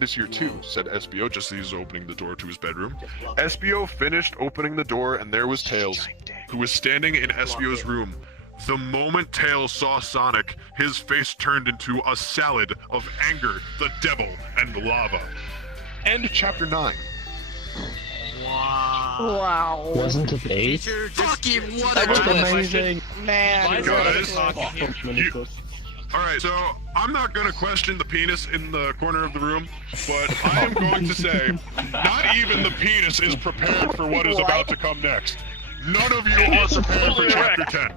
is here too, said Espio just as he was opening the door to his bedroom. Espio finished opening the door and there was Tails, who was standing in Espio's room. The moment Tails saw Sonic, his face turned into a salad of anger, the devil, and lava. End chapter 9. Wow. Wasn't it 8? Fucking what That was a amazing. Man. Guys, alright, so I'm not gonna question the penis in the corner of the room, but I am going to say, not even the penis is prepared for what is about to come next. None of you are prepared for chapter 10.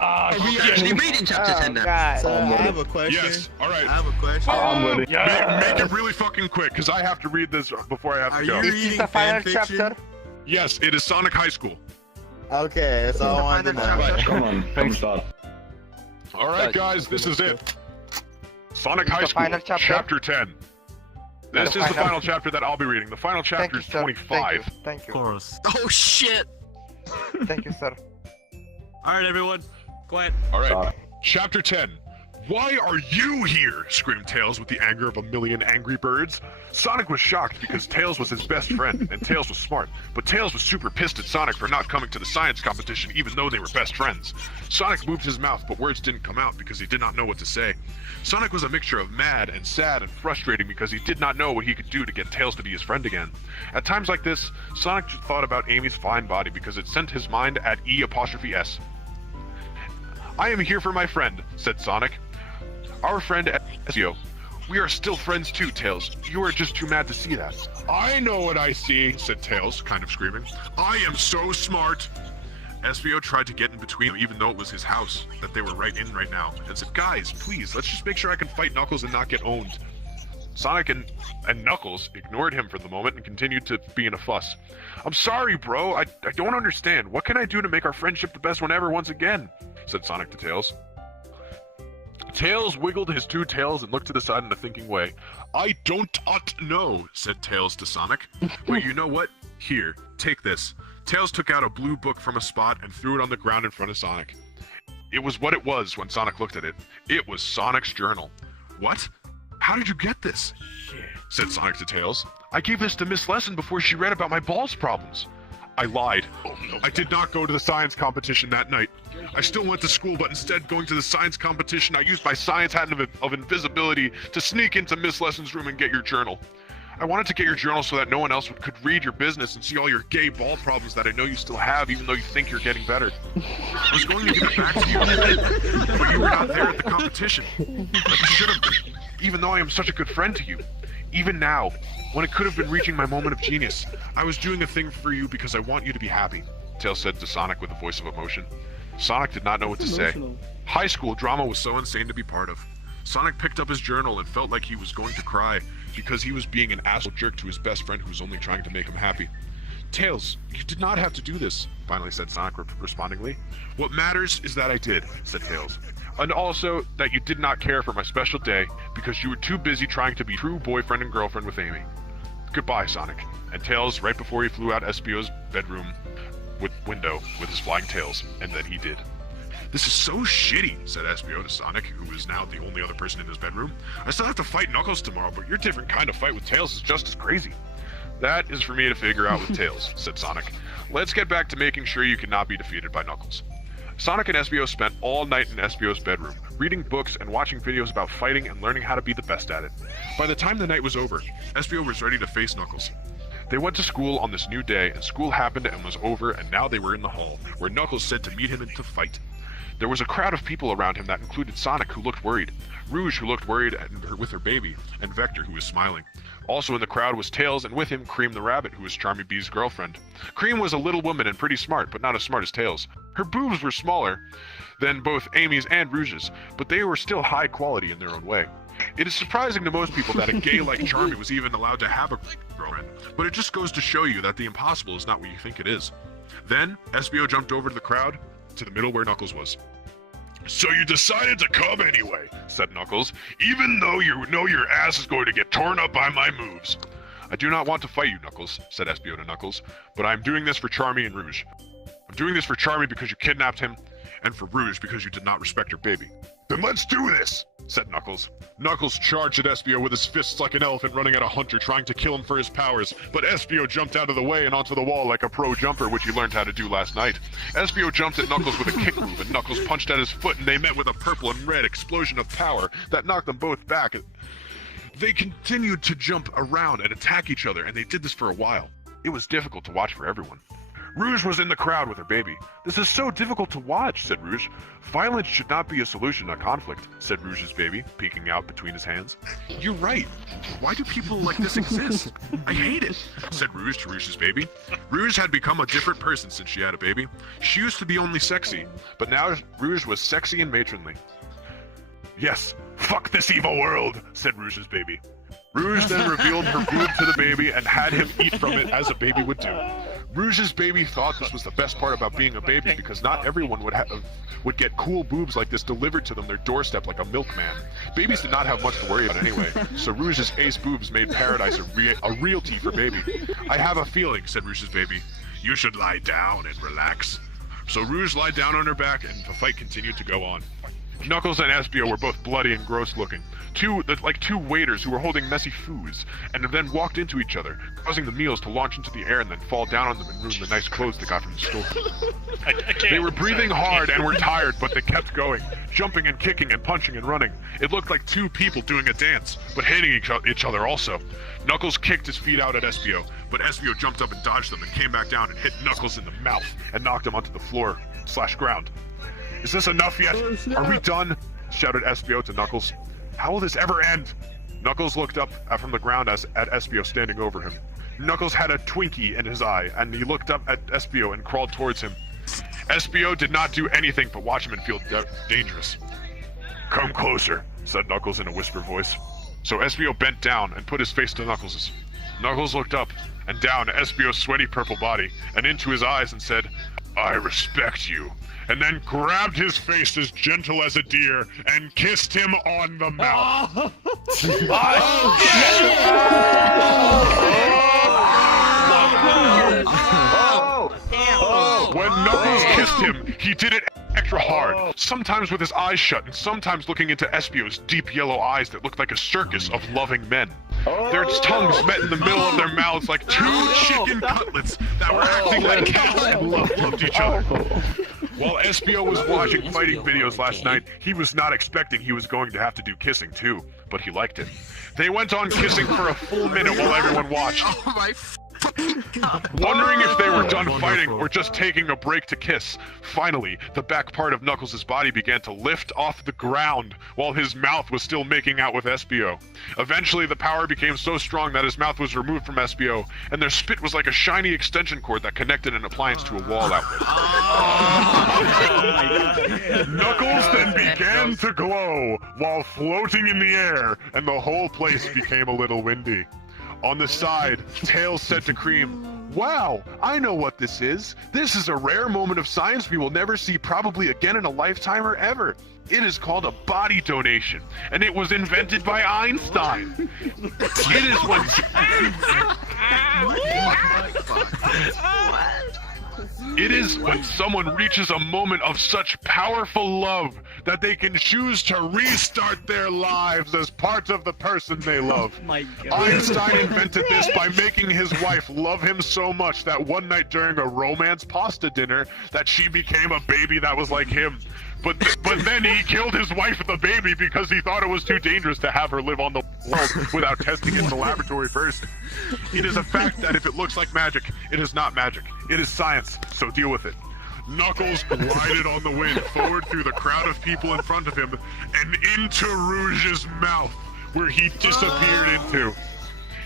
Are we actually reading chapter 10 now? God. I have a question. Yes, alright. I have a question. Make it really fucking quick, because I have to read this before I have to go. Are you Is this reading the final fan fiction? chapter? Yes, it is Sonic High School. Okay, that's all I wanted to know. Come on, thumbs up. Alright guys, this is it. Sonic Is High the School, final chapter? chapter 10. This is the final- final chapter that I'll be reading. The final Thank chapter you, is sir. 25. Thank you. course. Oh shit! Thank you, sir. Alright, everyone. Quiet. Alright, chapter 10. Why are you here? Screamed Tails with the anger of a million angry birds. Sonic was shocked because Tails was his best friend, and Tails was smart, but Tails was super pissed at Sonic for not coming to the science competition even though they were best friends. Sonic moved his mouth, but words didn't come out because he did not know what to say. Sonic was a mixture of mad and sad and frustrating because he did not know what he could do to get Tails to be his friend again. At times like this, Sonic just thought about Amy's fine body because it sent his mind at E''S. I am here for my friend, said Sonic. Our friend Ezio. We are still friends too, Tails. You are just too mad to see that. I know what I see, said Tails, kind of screaming. I am so smart. Espio tried to get in between them, even though it was his house that they were right in right now, and said, guys, please, let's just make sure I can fight Knuckles and not get owned. Sonic and Knuckles ignored him for the moment and continued to be in a fuss. I'm sorry, bro. I don't understand. What can I do to make our friendship the best one ever once again? Said Sonic to Tails. Tails wiggled his two tails and looked to the side in a thinking way. I don't know, said Tails to Sonic. But you know what? Here, take this. Tails took out a blue book from a spot and threw it on the ground in front of Sonic. It was what it was when Sonic looked at it. It was Sonic's journal. What? How did you get this? Said Sonic to Tails. I gave this to Miss Lesson before she read about my balls problems. I lied. I did not go to the science competition that night. I still went to school, but instead going to the science competition, I used my science hat of invisibility to sneak into Miss Lesson's room and get your journal. I wanted to get your journal so that no one else could read your business and see all your gay ball problems that I know you still have, even though you think you're getting better. I was going to give it back to you, but you were not there at the competition. But you should have been, even though I am such a good friend to you. Even now, when it could have been reaching my moment of genius, I was doing a thing for you because I want you to be happy, Tails said to Sonic with a voice of emotion. Sonic did not know what to say. High school drama was so insane to be part of. Sonic picked up his journal and felt like he was going to cry because he was being an asshole jerk to his best friend who was only trying to make him happy. Tails, you did not have to do this, finally said Sonic respondingly. What matters is that I did, said Tails. And also that you did not care for my special day because you were too busy trying to be true boyfriend and girlfriend with Amy. Goodbye, Sonic. And Tails, right before he flew out Espio's bedroom window with his flying tails, and then he did. This is so shitty, said Espio to Sonic, who is now the only other person in his bedroom. I still have to fight Knuckles tomorrow, but your different kind of fight with Tails is just as crazy. That is for me to figure out with Tails, said Sonic. Let's get back to making sure you cannot be defeated by Knuckles. Sonic and Espio spent all night in Espio's bedroom, reading books and watching videos about fighting and learning how to be the best at it. By the time the night was over, Espio was ready to face Knuckles. They went to school on this new day, and school happened and was over, and now they were in the hall, where Knuckles said to meet him and to fight. There was a crowd of people around him that included Sonic, who looked worried, Rouge, who looked worried with her baby, and Vector, who was smiling. Also in the crowd was Tails, and with him Cream the Rabbit, who was Charmy Bee's girlfriend. Cream was a little woman and pretty smart, but not as smart as Tails. Her boobs were smaller than both Amy's and Rouge's, but they were still high quality in their own way. It is surprising to most people that a gay like Charmy was even allowed to have a girlfriend, but it just goes to show you that the impossible is not what you think it is. Then, Espio jumped over to the crowd, to the middle where Knuckles was. So you decided to come anyway, said Knuckles, even though you know your ass is going to get torn up by my moves. I do not want to fight you, Knuckles, said Espio to Knuckles, but I'm doing this for Charmy and Rouge. I'm doing this for Charmy because you kidnapped him, and for Rouge because you did not respect her baby. Then let's do this! said Knuckles. Knuckles charged at Espio with his fists like an elephant running at a hunter trying to kill him for his powers, but Espio jumped out of the way and onto the wall like a pro jumper, which he learned how to do last night. Espio jumped at Knuckles with a kick move, and Knuckles punched at his foot, and they met with a purple and red explosion of power that knocked them both back. They continued to jump around and attack each other, and they did this for a while. It was difficult to watch for everyone. Rouge was in the crowd with her baby. "This is so difficult to watch," said Rouge. "Violence should not be a solution to conflict," said Rouge's baby, peeking out between his hands. "You're right. Why do people like this exist? I hate it," said Rouge to Rouge's baby. Rouge had become a different person since she had a baby. She used to be only sexy, but now Rouge was sexy and matronly. "Yes, fuck this evil world," said Rouge's baby. Rouge then revealed her boob to the baby and had him eat from it as a baby would do. Rouge's baby thought this was the best part about being a baby because not everyone would get cool boobs like this delivered to them their doorstep like a milkman. Babies did not have much to worry about anyway, so Rouge's ace boobs made paradise a realty for baby. "I have a feeling," said Rouge's baby. "You should lie down and relax." So Rouge lied down on her back and the fight continued to go on. Knuckles and Espio were both bloody and gross looking. Like two waiters who were holding messy foods, and then walked into each other, causing the meals to launch into the air and then fall down on them and ruin the nice clothes they got from the store. They were breathing hard and were tired, but they kept going, jumping and kicking and punching and running. It looked like two people doing a dance, but hitting each other also. Knuckles kicked his feet out at Espio, but Espio jumped up and dodged them and came back down and hit Knuckles in the mouth and knocked him onto the floor/ground. "Is this enough yet? Are we done?" shouted Espio to Knuckles. "How will this ever end?" Knuckles looked up from the ground at Espio standing over him. Knuckles had a Twinkie in his eye, and he looked up at Espio and crawled towards him. Espio did not do anything but watch him and feel dangerous. "Come closer," said Knuckles in a whisper voice. So Espio bent down and put his face to Knuckles's. Knuckles looked up and down at Espio's sweaty purple body and into his eyes and said, "I respect you," and then grabbed his face as gentle as a deer and kissed him on the mouth. When Knuckles kissed him, he did it extra hard, sometimes with his eyes shut and sometimes looking into Espio's deep yellow eyes that looked like a circus of loving men. Their tongues met in the middle of their mouths like two chicken cutlets that were acting like cats and loved each other. While Espio was watching fighting videos last night, he was not expecting he was going to have to do kissing too, but he liked it. They went on kissing for a full minute while everyone watched. Oh my fucking god. Wondering if they were done fighting or just taking a break to kiss. Finally, the back part of Knuckles' body began to lift off the ground while his mouth was still making out with Espio. Eventually, the power became so strong that his mouth was removed from Espio, and their spit was like a shiny extension cord that connected an appliance to a wall outlet. Knuckles then began to glow while floating in the air, and the whole place became a little windy. On the side, Tails said to Cream, "Wow, I know what this is. This is a rare moment of science we will never see probably again in a lifetime or ever. It is called a body donation, and it was invented by Einstein. It is when... It is when someone reaches a moment of such powerful love that they can choose to restart their lives as part of the person they love. Einstein invented this by making his wife love him so much that one night during a romance pasta dinner that she became a baby that was like him. But then he killed his wife with the baby because he thought it was too dangerous to have her live on the world without testing it in the laboratory first. It is a fact that if it looks like magic, it is not magic. It is science, so deal with it." Knuckles glided on the wind forward through the crowd of people in front of him and into Rouge's mouth, where he disappeared into.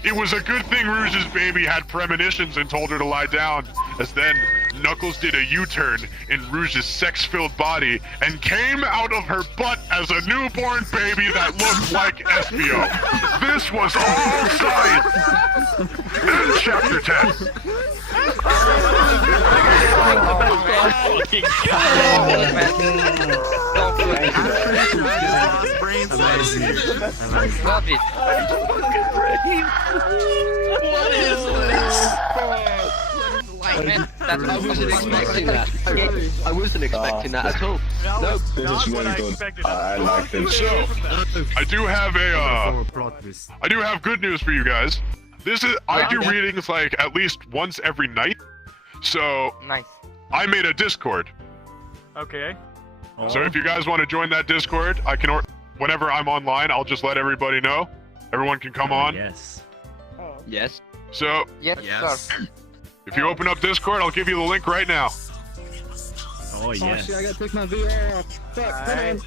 It was a good thing Rouge's baby had premonitions and told her to lie down, as then Knuckles did a U-turn in Rouge's sex-filled body and came out of her butt as a newborn baby that looked like Espio. This was all science! And Chapter 10. Love it. What is this? Like, man. That's I wasn't expecting that. I wasn't expecting that at all. No. This is really good. I like this. So, I do have a plot twist. I do have good news for you guys. I do readings like at least once every night. So Nice. I made a Discord. Okay. So if you guys want to join that Discord, I can whenever I'm online, I'll just let everybody know. Everyone can come on. Yes. Yes. So Yes, Yes. sir. if you open up Discord, I'll give you the link right now. Oh yes. I gotta take my VR off. Fuck, hold on.